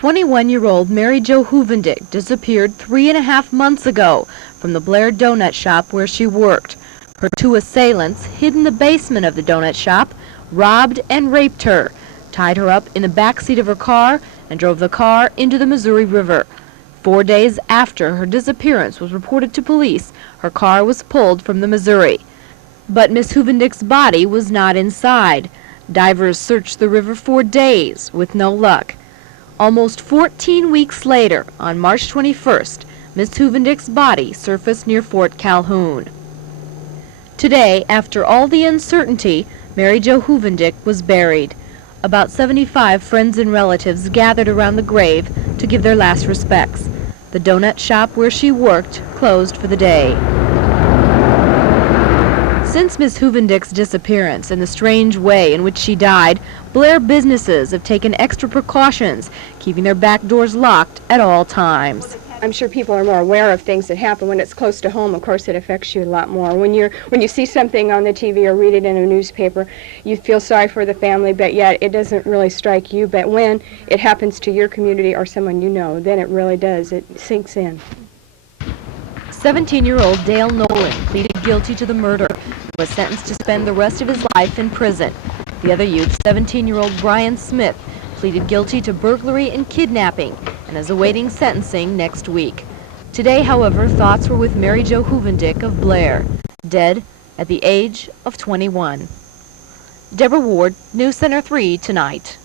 21-year-old Mary Jo Hovendick disappeared 3.5 months ago from the Blair donut shop where she worked. Her two assailants hid in the basement of the donut shop, robbed and raped her, tied her up in the back seat of her car, and drove the car into the Missouri River. 4 days after her disappearance was reported to police, her car was pulled from the Missouri. But Miss Hovendick's body was not inside. Divers searched the river for days with no luck. Almost 14 weeks later, on March 21st, Miss Hovendick's body surfaced near Fort Calhoun. Today, after all the uncertainty, Mary Jo Hovendick was buried. About 75 friends and relatives gathered around the grave to give their last respects. The donut shop where she worked closed for the day. Since Miss Hovendick's disappearance and the strange way in which she died, Blair businesses have taken extra precautions, keeping their back doors locked at all times. I'm sure people are more aware of things that happen when it's close to home. Of course, it affects you a lot more. When you see something on the TV or read it in a newspaper, you feel sorry for the family, but yet it doesn't really strike you. But when it happens to your community or someone you know, then it really does. It sinks in. 17-year-old Dale Nolan pleaded guilty to the murder and was sentenced to spend the rest of his life in prison. The other youth, 17-year-old Brian Smith, pleaded guilty to burglary and kidnapping and is awaiting sentencing next week. Today, however, thoughts were with Mary Jo Hovendick of Blair, dead at the age of 21. Deborah Ward, News Center 3 Tonight.